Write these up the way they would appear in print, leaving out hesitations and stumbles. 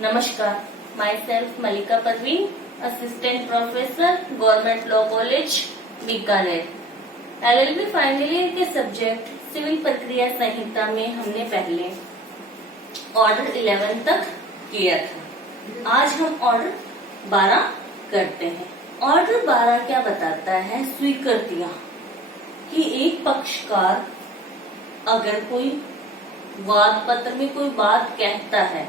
नमस्कार, my self Malika Parveen, assistant professor, government law college Bikaner. LLB final year के subject civil प्रक्रिया संहिता में हमने पहले ऑर्डर 11 तक किया था। आज हम ऑर्डर 12 करते हैं। ऑर्डर 12 क्या बताता है? स्वीकृतियां कि एक पक्षकार अगर कोई वाद पत्र में कोई बात कहता है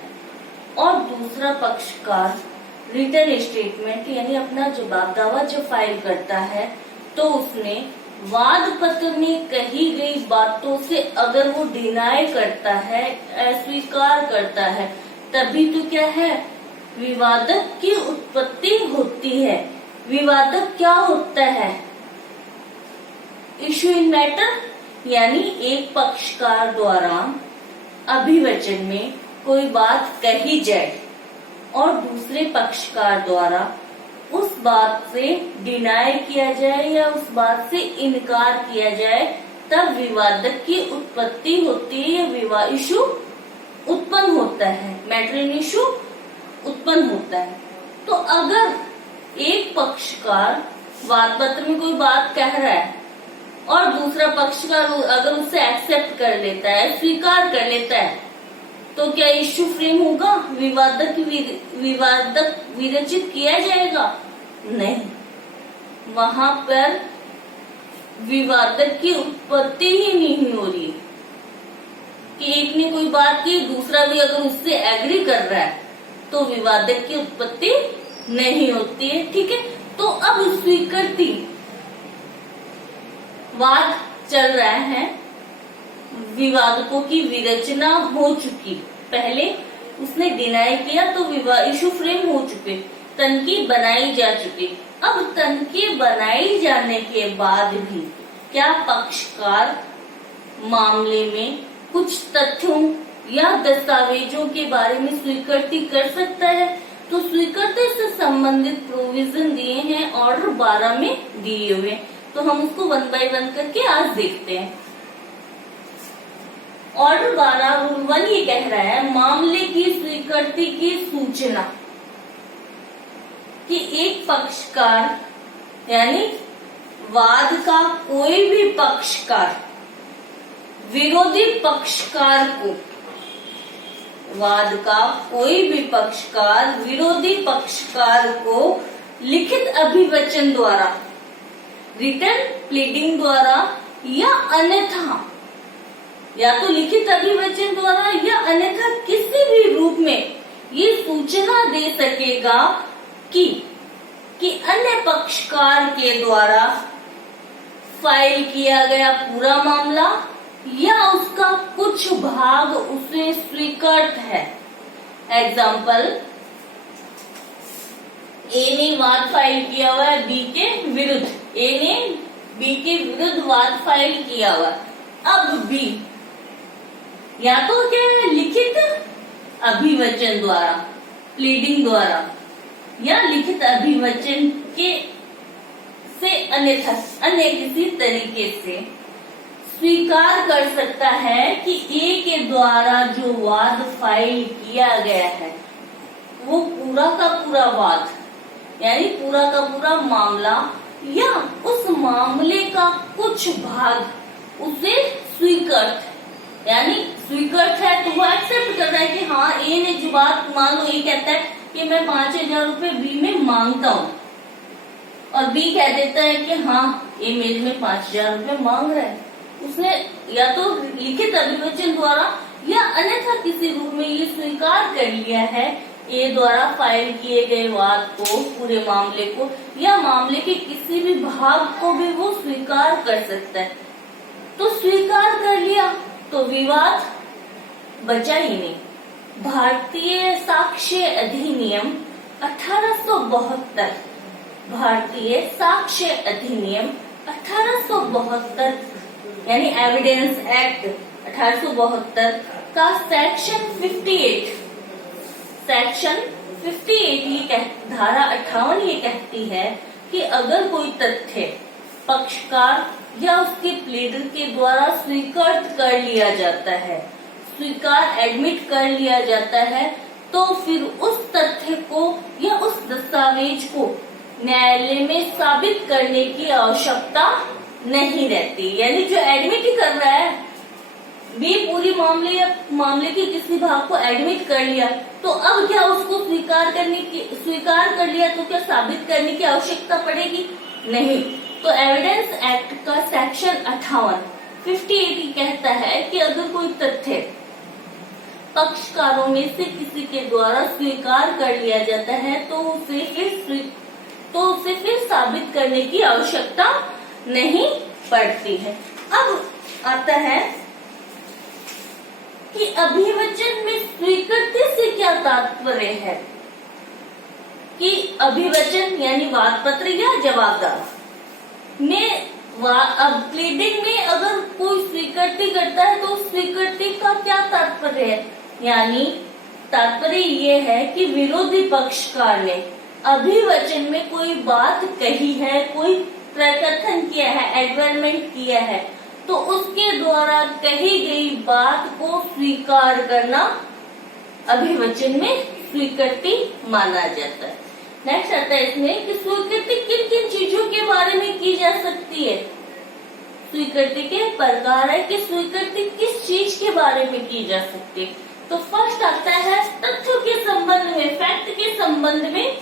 और दूसरा पक्षकार रिटन स्टेटमेंट यानी अपना जवाब दावा जब फाइल करता है तो उसने वाद पत्र में कही गई बातों से अगर वो डिनाई करता है, अस्वीकार करता है, तभी तो क्या है, विवादक की उत्पत्ति होती है। विवादक क्या होता है? इश्यू इन मैटर, यानी एक पक्षकार द्वारा अभिवचन में कोई बात कही जाए और दूसरे पक्षकार द्वारा उस बात से डिनाई किया जाए या उस बात से इनकार किया जाए, तब विवादक की उत्पत्ति होती है या विवाद इशू उत्पन्न होता है, मैटर इन इशू उत्पन्न होता है। तो अगर एक पक्षकार वाद पत्र में कोई बात कह रहा है और दूसरा पक्षकार अगर उसे एक्सेप्ट कर लेता है, स्वीकार कर लेता है, तो क्या इश्यू फ्रेम होगा? विवादक विरचित किया जाएगा? नहीं, वहां पर विवादक की उत्पत्ति ही नहीं हो रही कि एक ने कोई बात की, दूसरा भी अगर उससे एग्री कर रहा है तो विवादक की उत्पत्ति नहीं होती है। ठीक है, तो अब स्वीकृति, वाद चल रहा है, विवादकों की विरचना हो चुकी, पहले उसने डिनाई किया तो इशू फ्रेम हो चुके, तनकी बनाई जा चुकी। अब तनकी बनाई जाने के बाद भी क्या पक्षकार मामले में कुछ तथ्यों या दस्तावेजों के बारे में स्वीकृति कर सकता है? तो स्वीकृति से संबंधित प्रोविजन दिए हैं ऑर्डर 12 में दिए हुए, तो हम उसको 1 बाय 1 करके आज देखते हैं। ऑर्डर 12 रूल 1 ये कह रहा है, मामले की स्वीकृति की सूचना कि एक पक्षकार यानी वाद का कोई भी पक्षकार विरोधी पक्षकार को, वाद का कोई भी पक्षकार विरोधी पक्षकार को लिखित अभिवचन द्वारा, रिटन प्लीडिंग द्वारा या अन्यथा, या तो लिखित अभिवचन द्वारा या अन्यथा किसी भी रूप में ये सूचना दे सकेगा कि अन्य पक्षकार के द्वारा फाइल किया गया पूरा मामला या उसका कुछ भाग उसे स्वीकृत है। एग्जाम्पल, ए ने वाद फाइल किया हुआ है बी के विरुद्ध, ए ने बी के विरुद्ध वाद फाइल किया हुआ, अब बी या तो क्या है, लिखित अभिवचन द्वारा, प्लीडिंग द्वारा या लिखित अभिवचन के से अन्यथा अन्य किसी तरीके से स्वीकार कर सकता है कि ए के द्वारा जो वाद फाइल किया गया है वो पूरा का पूरा वाद यानी पूरा का पूरा मामला या उस मामले का कुछ भाग उसे स्वीकृत, यानी स्वीकृत है तो वो एक्सेप्ट कर रहा है कि हाँ, ए ने जो बात, मान लो ए कहता है कि मैं 5,000 रुपए बी में मांगता हूँ और बी कह देता है कि हाँ, ए मेरे में 5,000 रुपए मांग रहा है, उसने या तो लिखित अभिवचन द्वारा या अन्यथा किसी रूप में ये स्वीकार कर लिया है ए द्वारा फाइल किए गए वाद को, पूरे मामले को या मामले के किसी भी भाग को भी वो स्वीकार कर सकता है। तो स्वीकार कर लिया तो विवाद बचा ही नहीं। भारतीय साक्ष्य अधिनियम 1872, भारतीय साक्ष्य अधिनियम 1872 यानी एविडेंस एक्ट 1872 का सेक्शन 58 ये धारा 58 ये कहती है कि अगर कोई तथ्य पक्षकार या उसके प्लीडर के द्वारा स्वीकृत कर लिया जाता है, स्वीकार एडमिट कर लिया जाता है, तो फिर उस तथ्य को या उस दस्तावेज को न्यायालय में साबित करने की आवश्यकता नहीं रहती। यानी जो एडमिट ही कर रहा है, बी पूरी मामले के किसी भाग को एडमिट कर लिया, तो अब क्या उसको स्वीकार कर लिया तो क्या साबित करने की आवश्यकता पड़ेगी? नहीं। तो एविडेंस एक्ट का सेक्शन 58 कहता है कि अगर कोई तथ्य पक्षकारों में से किसी के द्वारा स्वीकार कर लिया जाता है तो उसे फिर साबित करने की आवश्यकता नहीं पड़ती है। अब आता है कि अभिवचन में स्वीकृति से क्या तात्पर्य है? कि अभिवचन यानी वाद पत्र या जवाबदार में अब प्लीडिंग में अगर कोई स्वीकृति करता है तो स्वीकृति का क्या तात्पर्य है? यानी तात्पर्य ये है कि विरोधी पक्षकार ने अभिवचन में कोई बात कही है, कोई प्रकथन किया है, एडवर्टाइजमेंट किया है, तो उसके द्वारा कही गई बात को स्वीकार करना अभिवचन में स्वीकृति माना जाता है। नेक्स्ट आता है इसमें कि स्वीकृति किन किन चीजों के बारे में की जा सकती है। स्वीकृति के प्रकार है कि स्वीकृति किस चीज के बारे में की जा सकती है। तो फर्स्ट आता है तथ्यों के संबंध में, फैक्ट के संबंध में,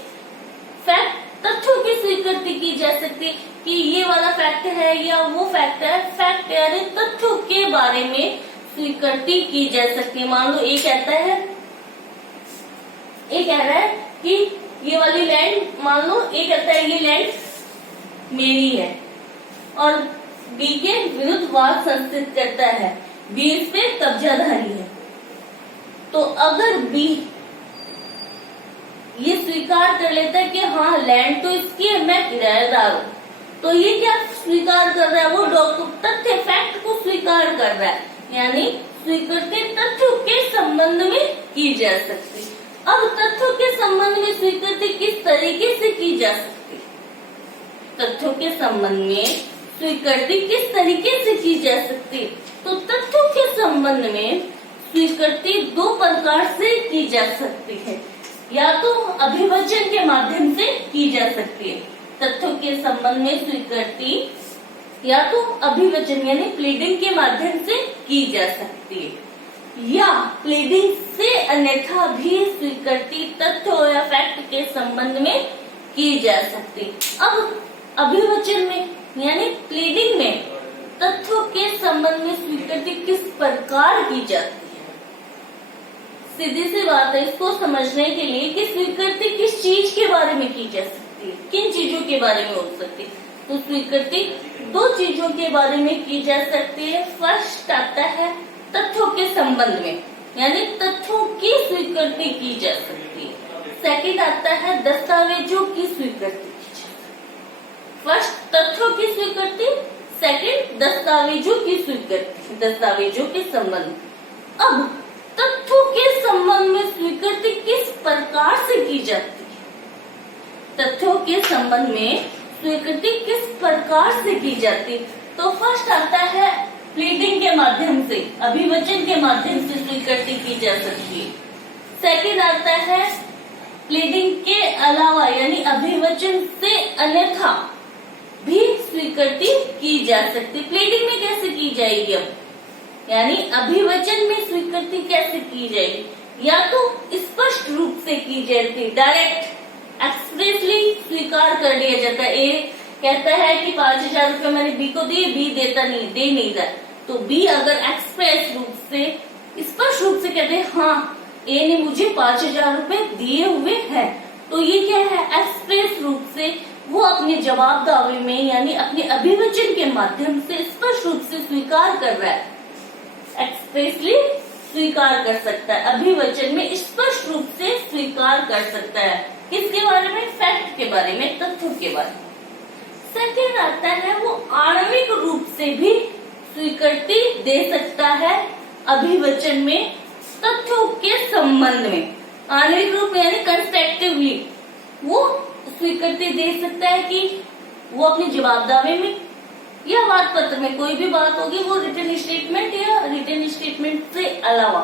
तथ्यों की स्वीकृति की जा सकती है कि ये वाला फैक्ट है या वो फैक्ट है। फैक्ट यानी तथ्यों के बारे में स्वीकृति की जा सकती है। मान लो ये कहता है, ये कह रहा है कि ये वाली लैंड, मान लो ये कहता है ये लैंड मेरी है और बी के विरुद्ध वाद संस्थित करता है, बी इस पे कब्जाधारी है। तो अगर बी ये स्वीकार कर लेता है कि हाँ लैंड तो इसकी है, मैं किराएदार हूँ, तो ये क्या स्वीकार कर रहा है? वो तथ्य फैक्ट को स्वीकार कर रहा है। यानी स्वीकृति तथ्यों के संबंध में की जा सकती। अब तथ्यों के संबंध में स्वीकृति किस तरीके से की जा सकती? तथ्यों के संबंध में स्वीकृति किस तरीके से की जा सकती? तो तथ्यों के संबंध में स्वीकृति दो प्रकार से की जा सकती है। या तो अभिवचन के माध्यम से की जा सकती है। तथ्यों के संबंध में स्वीकृति या तो अभिवचन यानी प्लीडिंग के माध्यम से की जा सकती है, या प्लीडिंग से अन्यथा भी स्वीकृति तथ्यों या फैक्ट के संबंध में की जा सकती। अब अभिवचन में यानी प्लीडिंग में तथ्यों के संबंध में स्वीकृति किस प्रकार की जाती है? सीधी सी बात है इसको समझने के लिए कि स्वीकृति किस चीज के बारे में की जा सकती है, किन चीजों के बारे में हो सकती है। तो स्वीकृति दो चीजों के बारे में की जा सकती है। फर्स्ट आता है तथ्यों के संबंध में, यानी तथ्यों की स्वीकृति की जा सकती है। सेकंड आता है दस्तावेजों की स्वीकृति की जा सकती है। फर्स्ट तथ्यों की स्वीकृति, सेकंड दस्तावेजों की स्वीकृति, दस्तावेजों के संबंध। अब तथ्यों के संबंध में स्वीकृति किस प्रकार से की जाती है? तथ्यों के संबंध में स्वीकृति किस प्रकार से की जाती? तो फर्स्ट आता है प्लीडिंग के माध्यम से, अभिवचन के माध्यम से स्वीकृति की जा सकती है। सेकंड आता है प्लीडिंग के अलावा यानी अभिवचन से अन्यथा भी स्वीकृति की जा सकती। प्लीडिंग में कैसे की जाएगी? अब यानी अभिवचन में स्वीकृति कैसे की जाएगी? या तो स्पष्ट रूप से की जाती, डायरेक्ट एक्सप्रेसली स्वीकार कर लिया जाता है। ए कहता है कि 5,000 रुपए मैंने बी को दिए, बी दे नहीं रहा, तो बी अगर एक्सप्रेस रूप से, स्पष्ट रूप से कहते हैं हाँ ए ने मुझे 5,000 रुपए दिए हुए हैं, तो ये क्या है? एक्सप्रेस रूप से वो अपने जवाब दावे में यानी अपने अभिवचन के माध्यम से स्पष्ट रूप से स्वीकार कर रहा है, एक्सप्रेसली स्वीकार कर सकता है, अभिवचन में स्पष्ट रूप से स्वीकार कर सकता है। किसके बारे में? फैक्ट के बारे में, तथ्यों के बारे में। सेकेंड आता है वो आणविक रूप से भी स्वीकृति दे सकता है अभिवचन में तथ्यों के संबंध में। आणविक रूप यानी कंस्ट्रक्टिवली वो स्वीकृति दे सकता है कि वो अपने जवाब दावे में या वाद पत्र में कोई भी बात होगी वो रिटन स्टेटमेंट या रिटन स्टेटमेंट से अलावा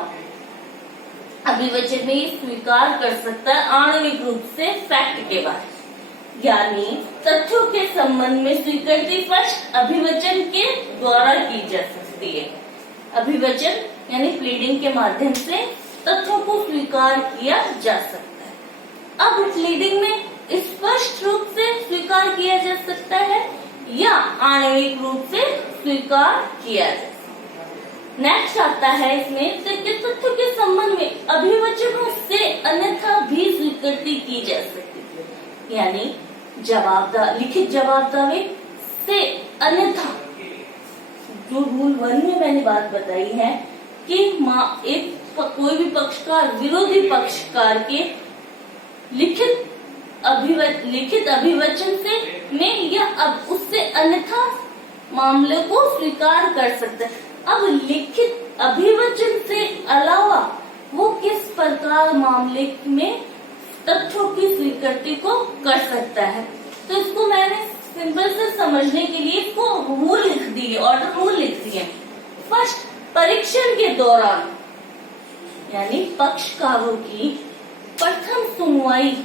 अभिवचन में ये स्वीकार कर सकता है आणविक रूप से फैक्ट के बाद, यानी तथ्यों के संबंध में स्वीकृति फर्स्ट अभिवचन के द्वारा की जा सकती है। अभिवचन यानी प्लीडिंग के माध्यम से तथ्यों को स्वीकार किया जा सकता है। अब प्लीडिंग में स्पष्ट रूप से स्वीकार किया जा सकता है या आणविक रूप से स्वीकार किया जा सकता है। नेक्स्ट आता है इसमें तथ्यों के संबंध में अभिवचनों से अन्यथा भी स्वीकृति की जा सकती है, यानी लिखित जवाब दावे से अन्यथा, जो रूल 1 में मैंने बात बताई है कि कोई भी पक्षकार विरोधी पक्षकार के लिखित अभिवचन से में या अब उससे अन्यथा मामले को स्वीकार कर सकता है। अब लिखित अभिवचन से अलावा वो किस प्रकार मामले में तथ्यों की स्वीकृति को कर सकता है, तो इसको मैंने सिंपल से समझने के लिए इसको रूल लिख दिए, ऑर्डर रूल लिख दिए। फर्स्ट, परीक्षण के दौरान यानी पक्षकारों की प्रथम सुनवाई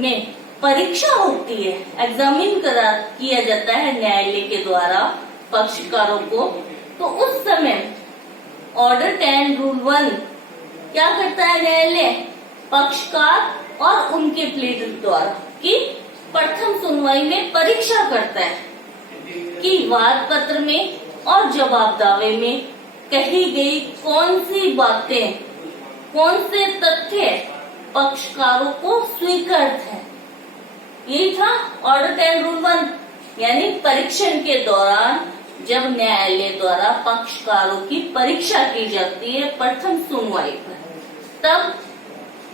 में परीक्षा होती है, एग्जामिन किया जाता है न्यायालय के द्वारा पक्षकारों को, तो उस समय ऑर्डर 10 रूल 1 क्या करता है न्यायालय, पक्षकार और उनके प्लीडर द्वारा की प्रथम सुनवाई में परीक्षा करता है कि वाद पत्र में और जवाब दावे में कही गई कौन सी बातें, कौन से तथ्य पक्षकारों को स्वीकृत है। यही था ऑर्डर 10 रूल 1, यानी परीक्षण के दौरान जब न्यायालय द्वारा पक्षकारों की परीक्षा की जाती है प्रथम सुनवाई पर, तब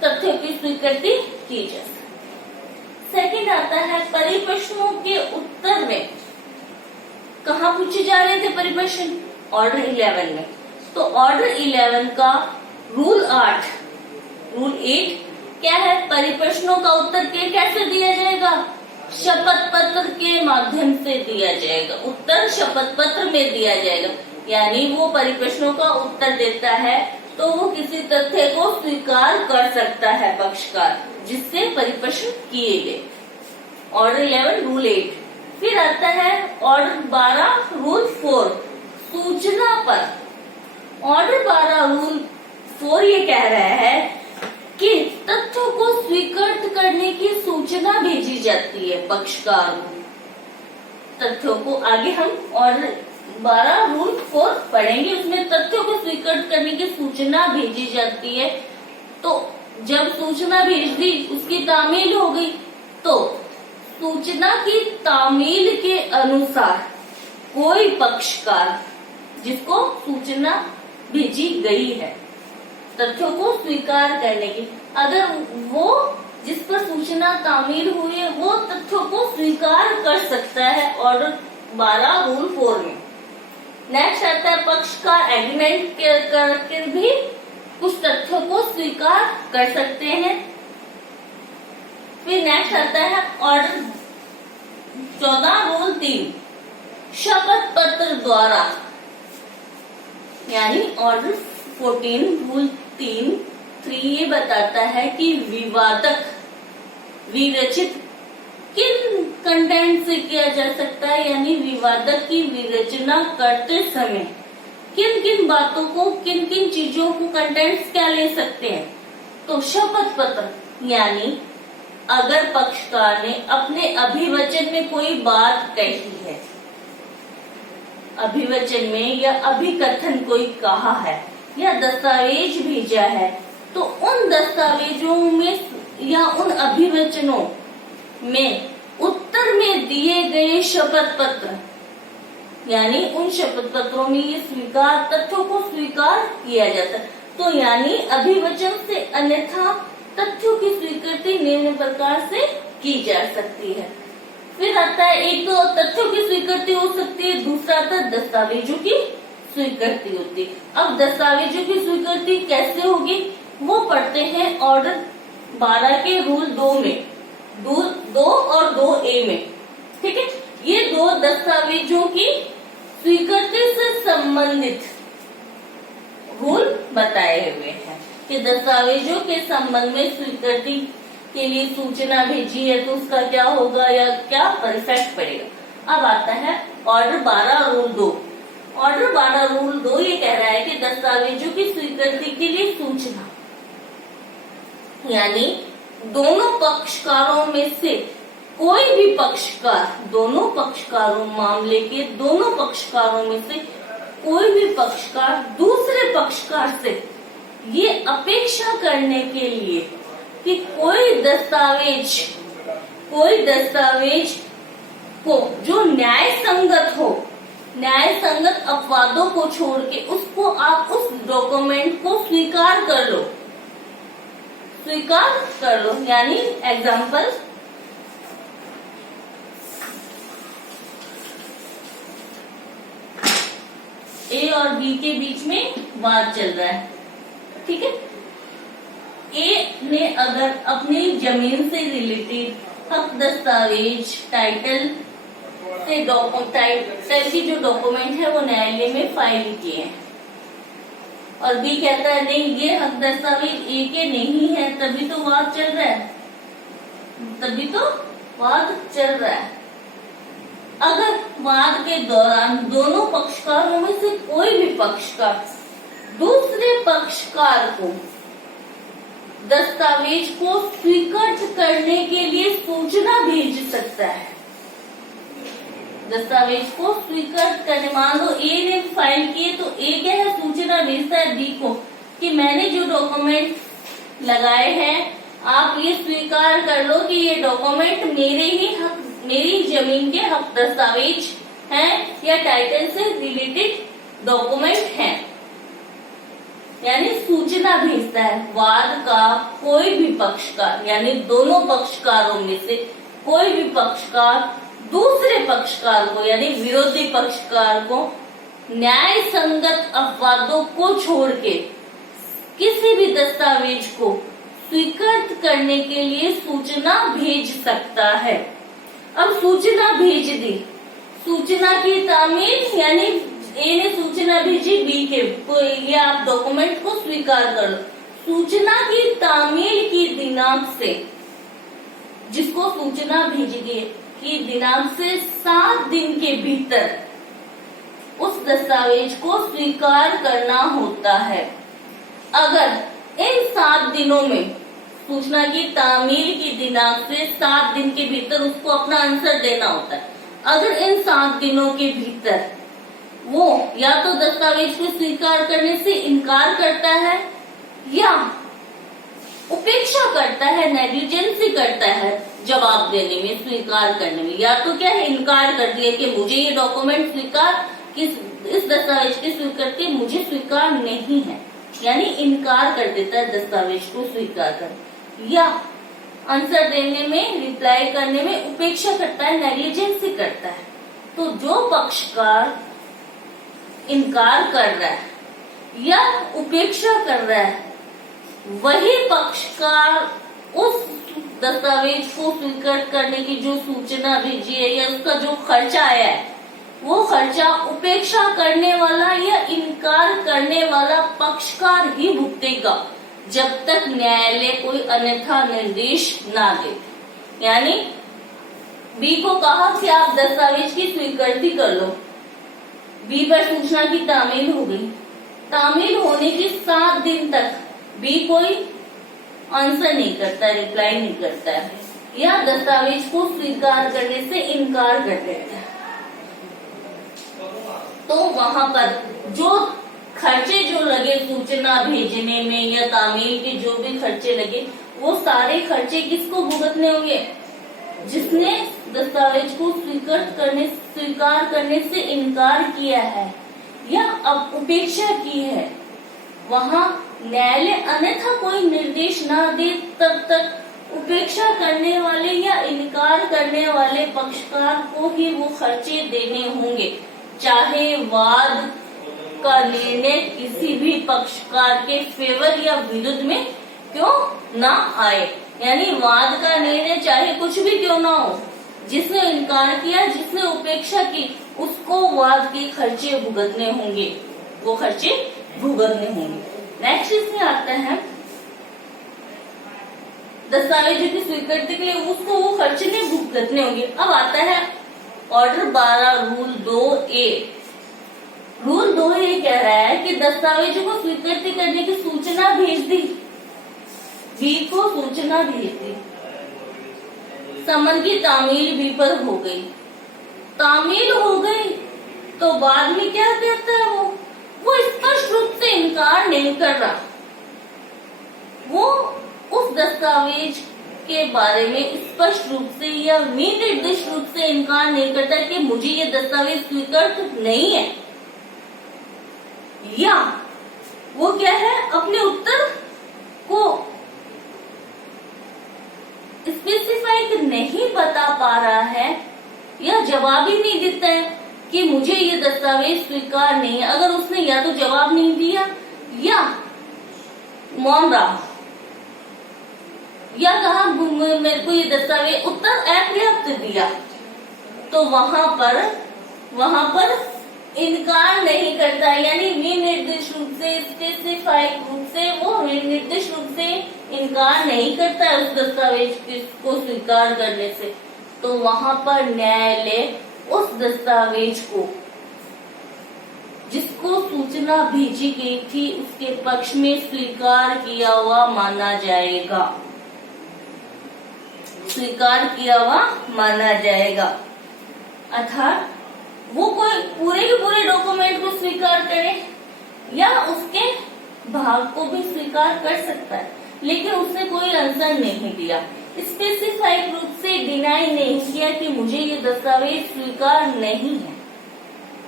तथ्यों की स्वीकृति की जा सकती। सेकंड आता है परिप्रश्नों के उत्तर में। कहाँ पूछे जा रहे थे परिप्रश्न, ऑर्डर 11 में। तो ऑर्डर 11 का रूल 8 क्या है, परिप्रश्नों का उत्तर कैसे दिया जाएगा, शपथ पत्र के माध्यम से दिया जाएगा। उत्तर शपथ पत्र में दिया जाएगा, यानी वो परिप्रश्नों का उत्तर देता है तो वो किसी तथ्य को स्वीकार कर सकता है पक्षकार, जिससे परिप्रश्न किए गए। Order 11 rule 8। फिर आता है ऑर्डर 12 रूल 4 सूचना पर। ऑर्डर 12 रूल 4 ये कह रहा है कि तथ्यों को स्वीकृत करने की सूचना भेजी जाती है पक्षकार को। तथ्यों को आगे हम ऑर्डर 12 रूल 4 पढ़ेंगे, उसमें तथ्यों को स्वीकृत करने की सूचना भेजी जाती है। तो जब सूचना भेज दी, उसकी तामील हो गई, तो सूचना की तामील के अनुसार कोई पक्षकार जिसको सूचना भेजी गई है तथ्यों को स्वीकार करने की, अगर वो जिस पर सूचना तामील हुई है वो तथ्यों को स्वीकार कर सकता है ऑर्डर 12 रूल 4 में। नेक्स्ट आता है पक्षकार एग्रीमेंट करके भी कुछ तथ्यों को स्वीकार कर सकते हैं। फिर नेक्स्ट आता है ऑर्डर 14 रूल 3 शपथ पत्र द्वारा, यानी ऑर्डर 14 रूल 3 ये बताता है कि विवादक विरचित किन कंटेंट से किया जा सकता है, यानी विवादक की विरचना करते समय किन किन बातों को, किन किन चीजों को कंटेंट्स क्या ले सकते हैं। तो शपथ पत्र, यानी अगर पक्षकार ने अपने अभिवचन में कोई बात कही है, अभिवचन में या अभिकथन कोई कहा है या दस्तावेज भेजा है, तो उन दस्तावेजों में या उन अभिवचनों में उत्तर में दिए गए शपथ पत्र, यानी उन शपथ पत्रों में ये स्वीकार तथ्यों को स्वीकार किया जाता है। तो यानी अभिवचन से अन्यथा तथ्यों की स्वीकृति निम्न प्रकार से की जा सकती है। फिर आता है, एक तो तथ्यों की स्वीकृति हो सकती है, दूसरा आता है दस्तावेजों की स्वीकृति होती है। अब दस्तावेजों की स्वीकृति कैसे होगी वो पढ़ते हैं ऑर्डर 12 के रूल 2 में, 2 और 2A में। ठीक है, ये दो दस्तावेजों की स्वीकृति से संबंधित रूल बताए हुए हैं। कि दस्तावेजों के संबंध में स्वीकृति के लिए सूचना भेजी है तो उसका क्या होगा या क्या परफेक्ट पड़ेगा। अब आता है ऑर्डर 12 रूल 2। ऑर्डर 12 रूल 2 ये कह रहा है कि दस्तावेजों की स्वीकृति के लिए सूचना, यानी दोनों पक्षकारों में से कोई भी पक्षकार, दोनों पक्षकारों मामले के दोनों पक्षकारों में से कोई भी पक्षकार दूसरे पक्षकार से ये अपेक्षा करने के लिए कि कोई दस्तावेज को जो न्याय संगत हो, न्याय संगत अपवादों को छोड़ के उसको आप उस डॉक्यूमेंट को स्वीकार कर लो, यानी एग्जाम्पल ए और बी के बीच में वाद चल रहा है, ठीक है। ए ने अगर अपनी जमीन से रिलेटेड हक दस्तावेज टाइटल की जो डॉक्यूमेंट है वो न्यायालय में फाइल किए हैं और बी कहता है नहीं ये हक दस्तावेज ए के नहीं है, तभी तो वाद चल रहा है। अगर वाद के दौरान दोनों पक्षकारों में से कोई भी पक्षकार दूसरे पक्षकार को दस्तावेज को स्वीकृत करने के लिए सूचना भेज सकता है, दस्तावेज को स्वीकृत करने, मान लो ए ने फाइल किए तो ए क्या है, सूचना भेजता है बी को कि मैंने जो डॉक्यूमेंट लगाए हैं आप ये स्वीकार कर लो कि ये डॉक्यूमेंट मेरी जमीन के हक दस्तावेज हैं या टाइटल से रिलेटेड डॉक्यूमेंट हैं, यानी सूचना भेजता है। वाद का कोई भी पक्षकार, यानी दोनों पक्षकारों में से कोई भी पक्षकार दूसरे पक्षकार को, यानी विरोधी पक्षकार को न्याय संगत अपवादों को छोड़ के किसी भी दस्तावेज को स्वीकृत करने के लिए सूचना भेज सकता है। अब सूचना भेज दी, सूचना की तामील, यानी ए ने सूचना भेजी बी के ये आप डॉक्यूमेंट को स्वीकार कर लो। सूचना की तामील की दिनांक से, जिसको सूचना भेजी गई की दिनांक से 7 दिन के भीतर उस दस्तावेज को स्वीकार करना होता है। अगर इन 7 दिनों में, सूचना की तामील की दिनांक से 7 दिन के भीतर उसको अपना आंसर देना होता है। अगर इन 7 दिनों के भीतर वो या तो दस्तावेज को स्वीकार करने से इनकार करता है या उपेक्षा करता है, नेग्लिजेंसी करता है जवाब देने में, स्वीकार करने में, या तो क्या है इनकार कर दिया कि मुझे ये डॉक्यूमेंट इस दस्तावेज की स्वीकृति मुझे स्वीकार नहीं है, यानी इनकार कर देता है दस्तावेज को स्वीकार कर, या आंसर देने में, रिप्लाई करने में उपेक्षा करता है, नेग्लिजेंसी करता है। तो जो पक्षकार इनकार कर रहा है या उपेक्षा कर रहा है वही पक्षकार उस दस्तावेज को स्वीकृत करने की जो सूचना भेजी है या उसका जो खर्चा आया है वो खर्चा उपेक्षा करने वाला या इनकार करने वाला पक्षकार ही भुगतेगा जब तक न्यायालय कोई अन्यथा निर्देश ना दे। यानी बी को कहा कि आप दस्तावेज की स्वीकृति कर लो, बी पर सूचना की तामील हो गई, तामील होने के 7 दिन तक बी कोई आंसर नहीं करता, रिप्लाई नहीं करता है या दस्तावेज को स्वीकार करने से इनकार कर देता है, तो वहां पर जो खर्चे जो लगे सूचना भेजने में या तामील के जो भी खर्चे लगे वो सारे खर्चे किसको भुगतने होंगे? जिसने दस्तावेज को स्वीकार करने से इनकार किया है या अब उपेक्षा की है। वहां न्यायालय अन्यथा कोई निर्देश ना दे तब तक उपेक्षा करने वाले या इनकार करने वाले पक्षकार को ही वो खर्चे देने होंगे, चाहे वाद का निर्णय किसी भी पक्षकार के फेवर या विरुद्ध में क्यों ना आए। यानी वाद का निर्णय चाहे कुछ भी क्यों ना हो, जिसने इनकार किया, जिसने उपेक्षा की, उसको वाद के खर्चे भुगतने होंगे, वो खर्चे भुगतने होंगे। नेक्स्ट इसमें आता है दस्तावेजों की स्वीकृति के लिए उसको वो खर्चे भुगतने होंगे। अब आता है order 12 rule 2A। Rule 2A कह रहा है कि दस्तावेजों को स्वीकृति करने की सूचना भेज दी, बी को सूचना भेज दी, समन की तामील बी पर हो गई, तामील हो गई तो बाद में क्या कहता है वो स्पष्ट रूप से इनकार नहीं कर रहा, वो उस दस्तावेज के बारे में स्पष्ट रूप से या विनिर्दिष्ट रूप से इनकार नहीं करता कि मुझे ये दस्तावेज स्वीकृत नहीं है, या वो क्या है अपने उत्तर को स्पेसिफाई नहीं बता पा रहा है या जवाब ही नहीं देता है कि मुझे ये दस्तावेज स्वीकार नहीं है। अगर उसने या तो जवाब नहीं दिया या मौन रहा या कहा मेरे को ये दस्तावेज उत्तर अपर्याप्त दिया, तो वहां पर इनकार नहीं करता, यानी विनिर्दिष्ट रूप से स्पेसिफाइड रूप से वो विनिर्दिष्ट रूप से इनकार नहीं करता है उस दस्तावेज को स्वीकार करने से। तो वहां पर न्यायालय उस दस्तावेज को जिसको सूचना भेजी गई थी उसके पक्ष में स्वीकार किया हुआ माना जाएगा, स्वीकार किया हुआ माना जाएगा। अर्थात वो कोई पूरे के पूरे डॉक्यूमेंट को स्वीकार करे या उसके भाग को भी स्वीकार कर सकता है, लेकिन उसने कोई आंसर नहीं दिया, स्पेसिफाइड रूप से डिनाई नहीं किया कि मुझे ये दस्तावेज स्वीकार नहीं है,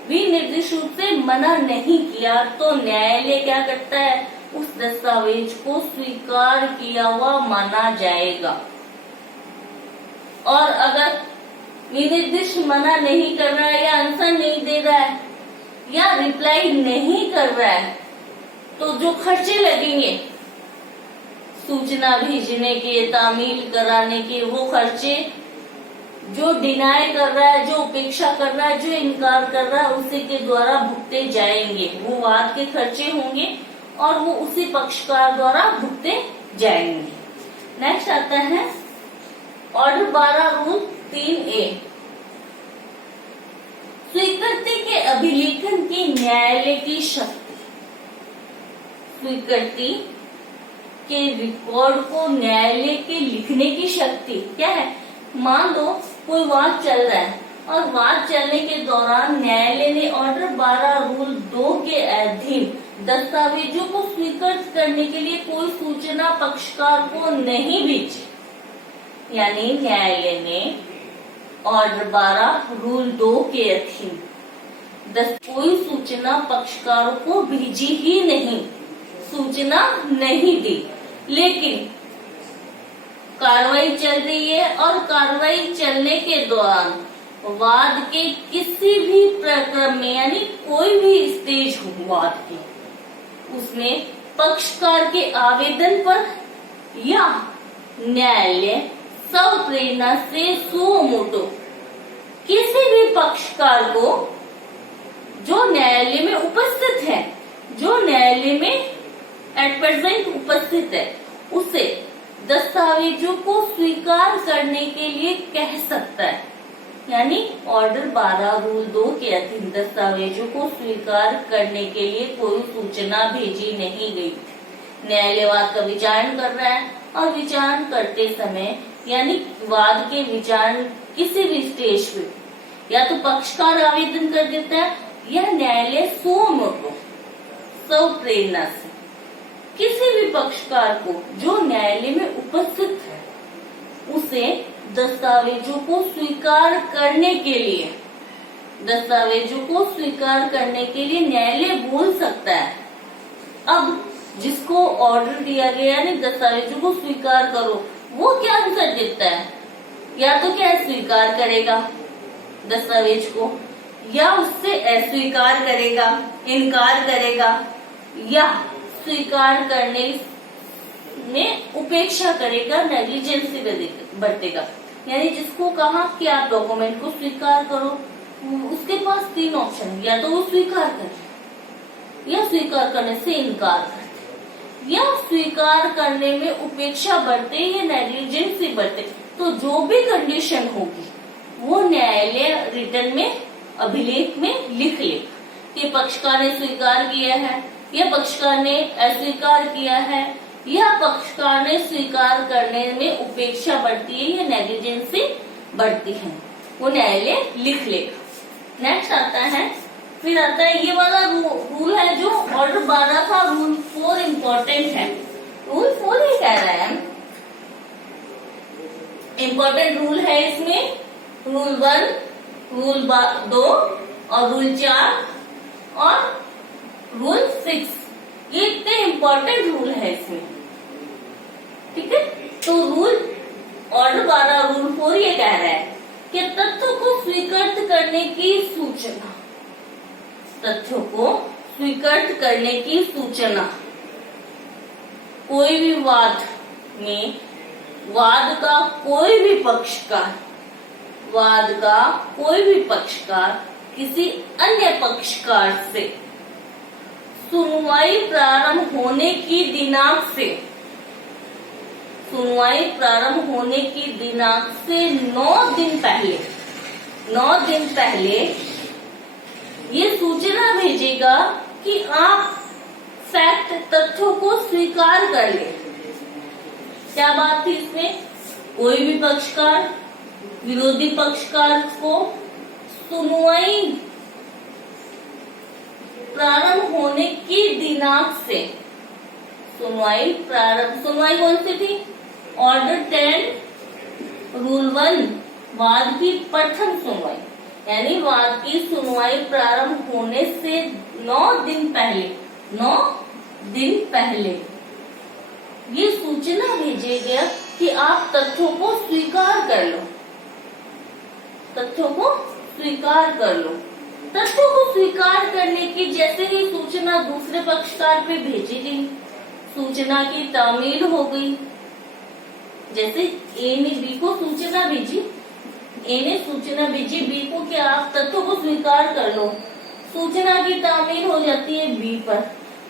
विनिर्दिष्ट रूप से मना नहीं किया, तो न्यायालय क्या करता है उस दस्तावेज को स्वीकार किया हुआ माना जाएगा। और अगर विनिर्दिष्ट मना नहीं कर रहा है या आंसर नहीं दे रहा है या रिप्लाई नहीं कर रहा है, तो जो खर्चे लगेंगे सूचना भेजने के, तामील कराने के, वो खर्चे जो डिनाई कर रहा है, जो उपेक्षा कर रहा है, जो इनकार कर रहा है, उसी के द्वारा भुगते जाएंगे। वो वाद के खर्चे होंगे और वो उसी पक्षकार द्वारा भुगते जाएंगे। नेक्स्ट आता है ऑर्डर 12 रूल 3A। स्वीकृति के अभिलेखन की न्यायालय की शक्ति, स्वीकृति के रिकॉर्ड को न्यायालय के लिखने की शक्ति क्या है। मान लो कोई वाद चल रहा है और वाद चलने के दौरान न्यायालय ने ऑर्डर 12 रूल 2 के अधीन दस्तावेजों को स्वीकृत करने के लिए कोई सूचना पक्षकार को नहीं भेजी, यानी न्यायालय ने ऑर्डर 12 रूल 2 के अधीन कोई सूचना पक्षकारों को भेजी ही नहीं, सूचना नहीं दी, लेकिन कार्रवाई चल रही है और कार्रवाई चलने के दौरान वाद के किसी भी प्रक्रम में, यानी कोई भी स्टेज हो वाद की, उसमें पक्षकार के आवेदन पर या न्यायालय सब प्रेरणा से सुओ मोटो किसी भी पक्षकार को जो न्यायालय में उपस्थित है, जो न्यायालय में एट प्रेजेंट उपस्थित है, उसे दस्तावेजों को स्वीकार करने के लिए कह सकता है। यानी ऑर्डर 12 रूल 2 के अधीन दस्तावेजों को स्वीकार करने के लिए कोई सूचना भेजी नहीं गई। न्यायालय वाद का विचारण कर रहा है और विचारण करते समय, यानी वाद के विचारण किसी भी स्टेज पे या तो पक्षकार आवेदन कर देता है या न्यायालय सुओ मोटो सब प्रेरणा से किसी भी पक्षकार को जो न्यायालय में उपस्थित है उसे दस्तावेजों को स्वीकार करने के लिए, दस्तावेजों को स्वीकार करने के लिए न्यायालय बोल सकता है। अब जिसको ऑर्डर दिया गया है दस्तावेजों को स्वीकार करो, वो क्या आंसर देता है, या तो क्या स्वीकार करेगा दस्तावेज को, या उससे अस्वीकार करेगा, इनकार करेगा, या स्वीकार करने में उपेक्षा करेगा, नेग्लिजेंसी बरतेगा। यानी जिसको कहा कि आप डॉक्यूमेंट को स्वीकार करो, उसके पास 3 ऑप्शन, या तो वो स्वीकार करे या स्वीकार करने से इनकार करे, या स्वीकार करने में उपेक्षा बरते या नेग्लिजेंसी बरते, तो जो भी कंडीशन होगी वो न्यायालय रिटर्न में अभिलेख में लिख ले कि पक्षकार ने स्वीकार किया है या पक्षकार ने अस्वीकार किया है या पक्षकार ने स्वीकार करने में उपेक्षा बढ़ती है या नेग्लिजेंसी बढ़ती है, वो न्यायालय लिख लेगा। नेक्स्ट आता है, फिर आता है ये वाला रूल है जो ऑर्डर 12 था, रूल 4 इम्पोर्टेंट है। रूल 4 ये कह रहा है, इम्पोर्टेंट रूल है इसमें, रूल 1, रूल 2 और रूल 4 और रूल 6, ये इतने इम्पोर्टेंट रूल है इसमें, ठीक है। तो रूल ऑर्डर 12 रूल 4 ये कह रहा है कि तथ्यों को स्वीकृत करने की सूचना, तथ्यों को स्वीकृत करने की सूचना कोई भी वाद में, वाद का कोई भी पक्षकार, वाद का कोई भी पक्षकार किसी अन्य पक्षकार से सुनवाई प्रारंभ होने की दिनांक से, सुनवाई प्रारंभ होने की दिनांक से 9 दिन पहले, 9 दिन पहले ये सूचना भेजेगा कि आप फैक्ट, तथ्यों को स्वीकार कर ले। क्या बात थी इसमें, कोई भी पक्षकार विरोधी पक्षकार को सुनवाई प्रारंभ होने की दिनांक से, सुनवाई प्रारंभ, सुनवाई कौन सी थी, ऑर्डर 10 रूल 1 वाद की प्रथम सुनवाई, यानी वाद की सुनवाई प्रारंभ होने से 9 दिन पहले, 9 दिन पहले ये सूचना भेजेगा कि आप तथ्यों को स्वीकार कर लो, तथ्यों को स्वीकार कर लो। तथ्यों को स्वीकार करने की जैसे ही सूचना दूसरे पक्षकार पे भेजी गई, सूचना की तामील हो गई। जैसे ए ने बी को सूचना भेजी, ए ने सूचना भेजी बी को कि आप तथ्यों को स्वीकार कर लो, सूचना की तामील हो जाती है बी पर।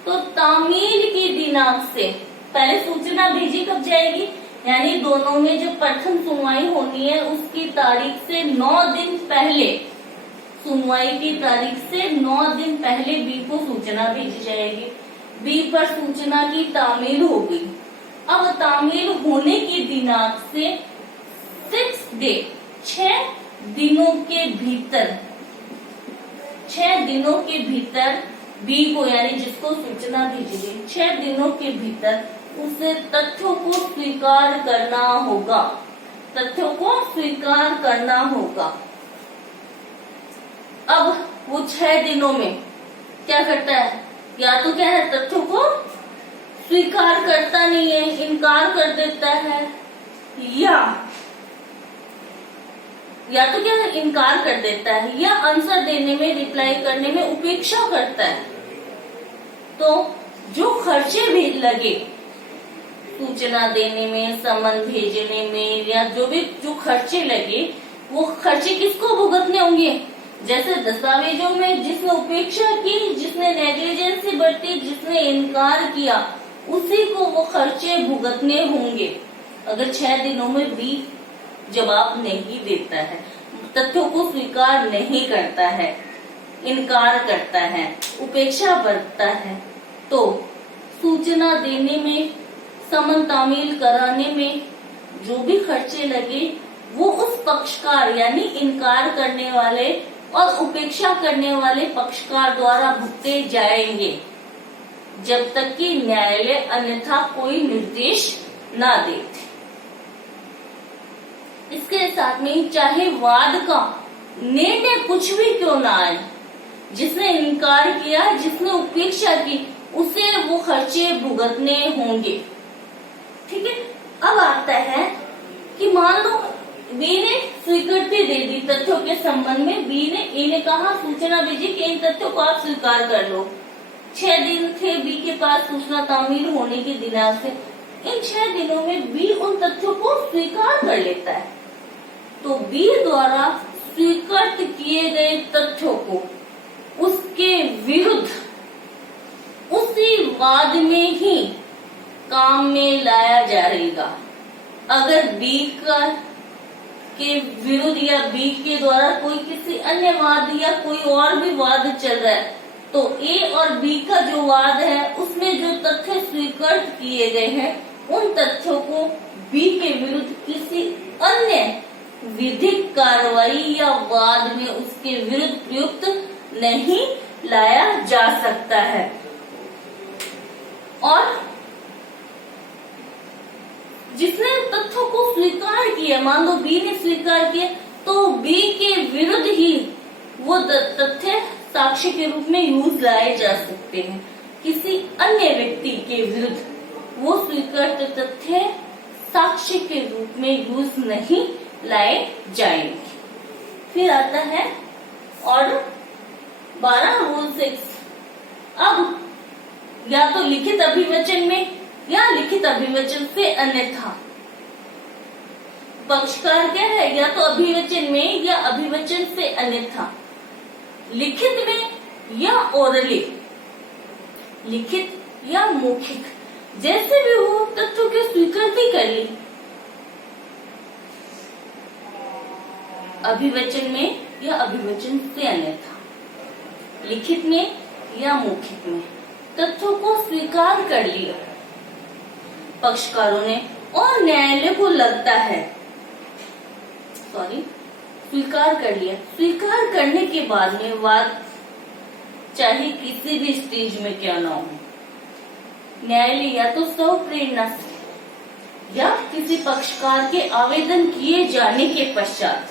तो तामील की दिनांक से पहले सूचना भेजी कब जाएगी, यानी दोनों में जो प्रथम सुनवाई होनी है उसकी तारीख से 9 दिन पहले, सुनवाई की तारीख से 9 दिन पहले बी को सूचना भेजी जाएगी। बी पर सूचना की तामील हो गई। अब तामील होने की दिनांक से 6 डे, 6 दिनों के भीतर, 6 दिनों के भीतर बी को, यानी जिसको सूचना भेजी गई, 6 दिनों के भीतर उसे तथ्यों को स्वीकार करना होगा, तथ्यों को स्वीकार करना होगा। अब वो 6 दिनों में क्या करता है, या तो क्या है, तथ्यों को स्वीकार करता नहीं है, इनकार कर देता है, या तो क्या है, इनकार कर देता है, या आंसर देने में, रिप्लाई करने में उपेक्षा करता है। तो जो खर्चे भी लगे सूचना देने में, समन भेजने में, या जो खर्चे लगे, वो खर्चे किसको भुगतने होंगे, जैसे दस्तावेजों में जिसने उपेक्षा की, जिसने नेग्लिजेंसी बरती, जिसने इनकार किया, उसी को वो खर्चे भुगतने होंगे। अगर 6 दिनों में बी जवाब नहीं देता है, तथ्यों को स्वीकार नहीं करता है, इनकार करता है, उपेक्षा बरतता है, तो सूचना देने में, समन तामील कराने में जो भी खर्चे लगे वो उस पक्षकार, यानी इनकार करने वाले और उपेक्षा करने वाले पक्षकार द्वारा भुगते जाएंगे, जब तक कि न्यायालय अन्यथा कोई निर्देश ना दे। इसके साथ में चाहे वाद का निर्णय कुछ भी क्यों ना आए, जिसने इनकार किया, जिसने उपेक्षा की, उसे वो खर्चे भुगतने होंगे। ठीक है। अब आता है कि मान लो बी ने स्वीकृति दे दी तथ्यों के संबंध में, बी ने ए ने कहा, सूचना भेजी कि इन तथ्यों को आप स्वीकार कर लो। 6 दिन थे बी के पास सूचना तामील होने की दिनांक से। इन 6 दिनों में बी उन तथ्यों को स्वीकार कर लेता है, तो बी द्वारा स्वीकृत किए गए तथ्यों को उसके विरुद्ध उसी वाद में ही काम में लाया जाएगा। अगर बी के विरुद्ध या बी के द्वारा कोई किसी अन्य वाद या कोई और भी वाद चल रहा है, तो ए और बी का जो वाद है उसमें जो तथ्य स्वीकार किए गए हैं उन तथ्यों को बी के विरुद्ध किसी अन्य विधिक कार्रवाई या वाद में उसके विरुद्ध प्रयुक्त नहीं लाया जा सकता है। और जिसने तथ्यों को स्वीकार किया, मान लो बी ने स्वीकार किया, तो बी के विरुद्ध ही वो तथ्य साक्ष्य के रूप में यूज लाए जा सकते हैं। किसी अन्य व्यक्ति के विरुद्ध वो स्वीकृत तथ्य साक्ष्य के रूप में यूज नहीं लाए जाएंगे। फिर आता है ऑर्डर 12 रूल 6। अब या तो लिखित अभिवचन में या लिखित अभिवचन से अन्यथा पक्षकार क्या है, या तो अभिवचन में या अभिवचन से अन्यथा, लिखित में या ओरली, लिखित या मौखिक, जैसे भी हो तथ्यों की स्वीकृति कर ली। अभिवचन में या अभिवचन से अन्यथा, लिखित में या मौखिक में तथ्यों को स्वीकार कर लिया पक्षकारों ने, और न्यायालय को लगता है स्वीकार कर लिया। स्वीकार करने के बाद में वाद चाहे किसी भी स्टेज में क्या ना हो, न्यायालय या तो स्व प्रेरणा से या किसी पक्षकार के आवेदन किए जाने के पश्चात,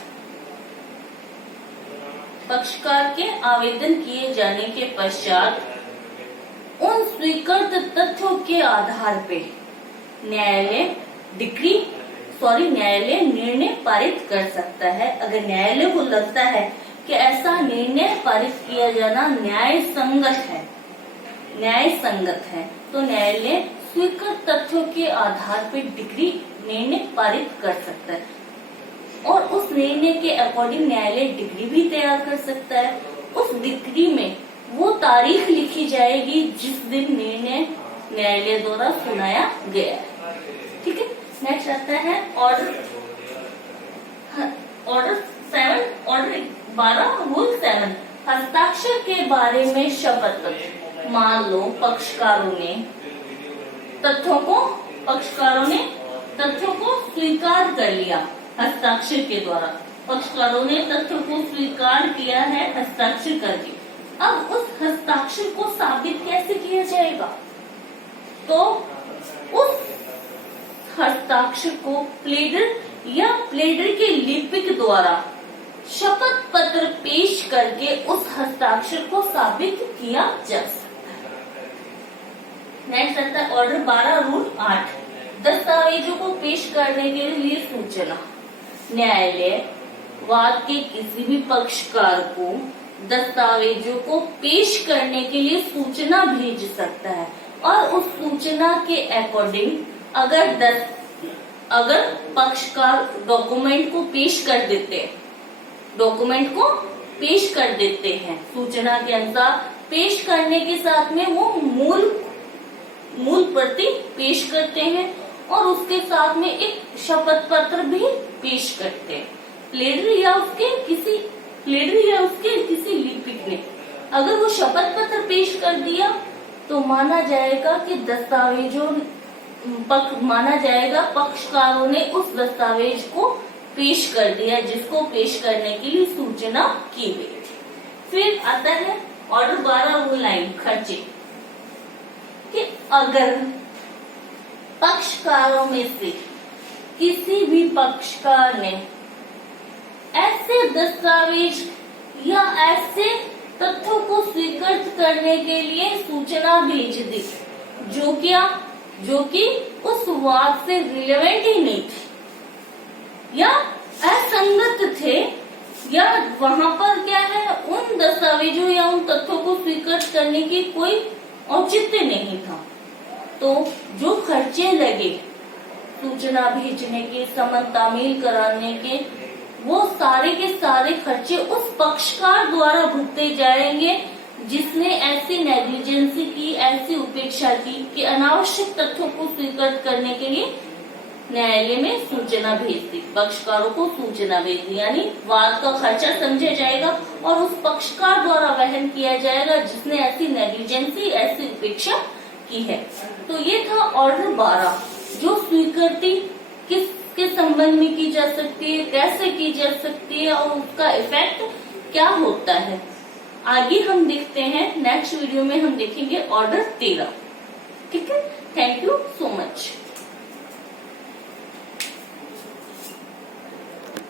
पक्षकार के आवेदन किए जाने के पश्चात उन स्वीकृत तथ्यों के आधार पे न्यायालय निर्णय पारित कर सकता है। अगर न्यायालय को लगता है कि ऐसा निर्णय पारित किया जाना न्याय संगत है, तो न्यायालय स्वीकृत तथ्यों के आधार पर निर्णय पारित कर सकता है, और उस निर्णय के अकॉर्डिंग न्यायालय डिक्री भी तैयार कर सकता है। उस डिक्री में वो तारीख लिखी जाएगी जिस दिन निर्णय न्यायालय द्वारा सुनाया गया है। ठीक है, नेक्स्ट आता है ऑर्डर 12 रूल 7। हस्ताक्षर के बारे में शपथ। मान लो पक्षकारों ने तथ्यों को स्वीकार कर लिया हस्ताक्षर के द्वारा, पक्षकारों ने तथ्यों को स्वीकार किया है हस्ताक्षर करके। अब उस हस्ताक्षर को साबित कैसे किया जाएगा, तो उस हस्ताक्षर को प्लेडर या प्लेडर के लिपिक द्वारा शपथ पत्र पेश करके उस हस्ताक्षर को साबित किया जा सकता है। नेक्स्ट आता है ऑर्डर 12 रूल 8। दस्तावेजों को पेश करने के लिए सूचना। न्यायालय वाद के किसी भी पक्षकार को दस्तावेजों को पेश करने के लिए सूचना भेज सकता है, और उस सूचना के अकॉर्डिंग अगर पक्षकार डॉक्यूमेंट को पेश कर देते हैं सूचना के अनुसार, पेश करने के साथ में वो मूल प्रति पेश करते हैं और उसके साथ में एक शपथ पत्र भी पेश करते हैं। प्लेडर या उसके किसी लिपिक ने अगर वो शपथ पत्र पेश कर दिया तो माना जाएगा पक्षकारों ने उस दस्तावेज को पेश कर दिया जिसको पेश करने के लिए सूचना की गई थी। फिर आता है ऑर्डर 12 रूल 9 खर्चे। कि अगर पक्षकारों में से किसी भी पक्षकार ने ऐसे दस्तावेज या ऐसे तथ्यों को स्वीकृत करने के लिए सूचना भेज दी जो कि उस वाद से रिलेवेंट ही नहीं थी या असंगत थे, या वहां पर क्या है उन दस्तावेजों या उन तथ्यों को स्वीकृत करने की कोई औचित्य नहीं था, तो जो खर्चे लगे सूचना भेजने के, समन तामील कराने के, वो सारे के सारे खर्चे उस पक्षकार द्वारा भुगते जाएंगे जिसने ऐसी नेग्लिजेंसी की, ऐसी उपेक्षा की कि अनावश्यक तथ्यों को स्वीकृत करने के लिए न्यायालय में सूचना भेज दी, पक्षकारों को सूचना भेज दी, यानी वाद का खर्चा समझा जाएगा और उस पक्षकार द्वारा वहन किया जाएगा जिसने ऐसी नेग्लिजेंसी, ऐसी उपेक्षा की है। तो ये था ऑर्डर 12, जो स्वीकृति किसके संबंध में की जा सकती है, कैसे की जा सकती है और उसका इफेक्ट क्या होता है। आगे हम देखते हैं, नेक्स्ट वीडियो में हम देखेंगे ऑर्डर 13। ठीक है, थैंक यू सो मच।